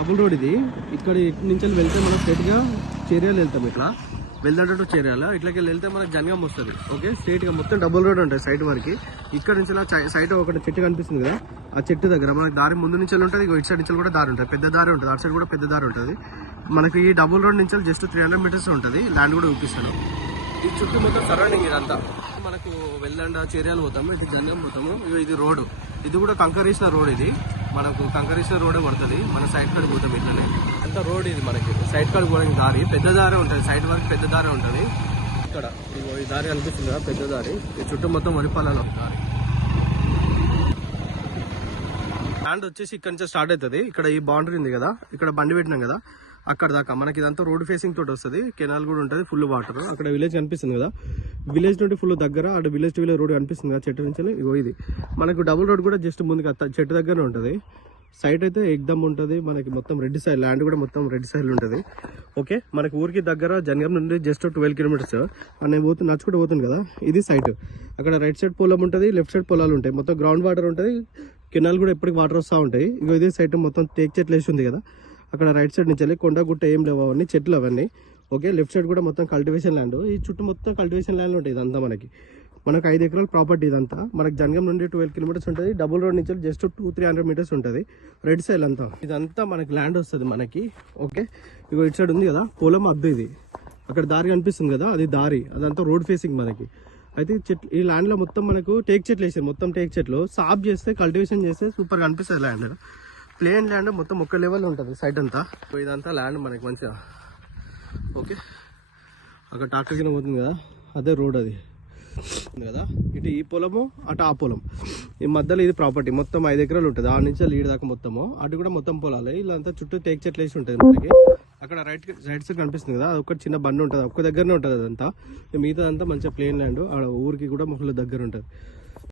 Double road ఇది. ఇక్కడ నుంచి వెళ్తే మనం స్ట్రైట్గా చేరియాలు వెళ్తాం. ఇట్లా వెళ్తాడు చేరియాల ఇట్లకి వెళ్తే మనకు జనగాం వస్తుంది. ఓకే, స్ట్రైట్గా మొత్తం డబుల్ రోడ్ ఉంటుంది సైడ్ వరకు. ఇక్కడ నుంచి సైడ్ ఒకటి చెట్టు కనిపిస్తుంది కదా, ఆ చెట్టు దగ్గర మనకి దారి ముందు నుంచి ఉంటుంది. ఇటు సైడ్ నుంచి కూడా దారి ఉంటుంది, పెద్ద దారి ఉంటుంది. అటు సైడ్ కూడా పెద్ద దారి ఉంటుంది. మనకి ఈ డబుల్ రోడ్ నుంచి జస్ట్ 300 మీటర్స్ ఉంటుంది. ల్యాండ్ కూడా చూపిస్తాను. ఈ చుట్టూ మొత్తం సరౌండింగ్ ఇదంతా. మనకు వెల్లండ చేరియాలు పోతాము, ఇటు జనగాం పోతాము. ఇది రోడ్డు, ఇది కూడా కంకరీసిన రోడ్. ఇది మనకు కంకరీసిన రోడే పడుతుంది. మన సైడ్ కాడ పోతాం ఇట్లనే. అంత రోడ్ ఇది మనకి సైడ్ కాడ పోవడానికి దారి, పెద్ద దారే ఉంటుంది. సైడ్ వరకు పెద్ద దారే ఉంటుంది. ఇక్కడ ఈ దారి అనిపిస్తుంది కదా, పెద్ద దారి. ఈ చుట్టూ మొత్తం వరిపాలలో దారి. ల్యాండ్ వచ్చేసి ఇక్కడ నుంచి స్టార్ట్ అవుతుంది. ఇక్కడ ఈ బౌండరీ ఉంది కదా, ఇక్కడ బండి పెట్టినాం కదా, అక్కడ దాకా మనకి ఇదంతా రోడ్ ఫేసింగ్ తోటి వస్తుంది. కెనాల్ కూడా ఉంటుంది, ఫుల్ వాటర్. అక్కడ విలేజ్ కనిపిస్తుంది కదా, విలేజ్ నుండి ఫుల్ దగ్గర అటు విలేజ్ టు విలేజ్ రోడ్ కనిపిస్తుంది కదా చెట్టు నుంచి. ఇగో ఇది మనకు డబుల్ రోడ్ కూడా జస్ట్ ముందుగా చెట్టు దగ్గరనే ఉంటుంది. సైడ్ అయితే ఎగ్దమ్ ఉంటుంది. మనకి మొత్తం రెడ్ సైడ్ ల్యాండ్ కూడా మొత్తం రెడ్ సైడ్ ఉంటుంది. ఓకే, మనకి ఊరికి దగ్గర జనగాం నుండి జస్ట్ 12 కిలోమీటర్స్. నేను నడుచుకుంటూ పోతుంది కదా, ఇది సైడ్. అక్కడ రైట్ సైడ్ పొలం ఉంటుంది, లెఫ్ట్ సైడ్ పొలాలు ఉంటాయి. మొత్తం గ్రౌండ్ వాటర్ ఉంటుంది. కెనాల్ కూడా ఎప్పటికి వాటర్ వస్తూ ఉంటాయి. ఇగో ఇదే సైడ్ మొత్తం టేక్ చెట్లు వేసి ఉంది కదా, అక్కడ రైట్ సైడ్ నుంచి వెళ్ళి కొండ గుట్ట ఏం లేవు, అవన్నీ చెట్లు అవన్నీ. ఓకే, లెఫ్ట్ సైడ్ కూడా మొత్తం కల్టివేషన్ ల్యాండ్. ఈ చుట్టూ మొత్తం కల్టివేషన్ ల్యాండ్ ఉంటుంది. ఇదంతా మనకు 5 ఎకరాల ప్రాపర్టీ ఇదంతా. మనకు జనగాం నుండి 12 కిలోమీటర్స్ ఉంటుంది. డబుల్ రోడ్ నుంచి జస్ట్ 200-300 మీటర్స్ ఉంటుంది. రెడ్ సైడ్ అంతా ఇదంతా మనకి ల్యాండ్ వస్తుంది మనకి. ఓకే, ఇగో ఇటు సైడ్ ఉంది కదా పొలం, అద్దు ఇది. అక్కడ దారి కనిపిస్తుంది కదా, అది దారి. అదంతా రోడ్ ఫేసింగ్ మనకి. అయితే చెట్లు ఈ ల్యాండ్లో మొత్తం మనకు టేక్ చెట్లు వేసారు. మొత్తం టేక్ చెట్లు సాఫ్ చేస్తే కల్టివేషన్ చేస్తే సూపర్గా అనిపిస్తుంది ల్యాండ్. ప్లేన్ ల్యాండ్ మొత్తం ఒక్క లెవెల్ ఉంటుంది సైడ్ అంతా. ఇదంతా ల్యాండ్ మనకి మంచిగా. ఓకే, అక్కడ ట్రాక్టర్ కింద పోతుంది కదా, అదే రోడ్ అది కదా. ఇటు ఈ పొలము, అటు ఆ పొలం. ఈ మధ్యలో ఇది ప్రాపర్టీ మొత్తం 5 ఎకరాలు ఉంటుంది. ఆ నుంచి లీడ్ దాకా మొత్తము. అటు కూడా మొత్తం పొలాలు. ఇలా చుట్టూ టేక్ చెట్లు వేసి ఉంటుంది మనకి. అక్కడ రైట్ సైడ్ కనిపిస్తుంది కదా, అది ఒకటి చిన్న బండి ఉంటుంది, ఒక్క దగ్గరనే ఉంటుంది అదంతా. మిగతా అంతా మంచిగా ప్లేన్ ల్యాండ్. ఆ ఊరికి కూడా మొక్కల దగ్గర ఉంటుంది.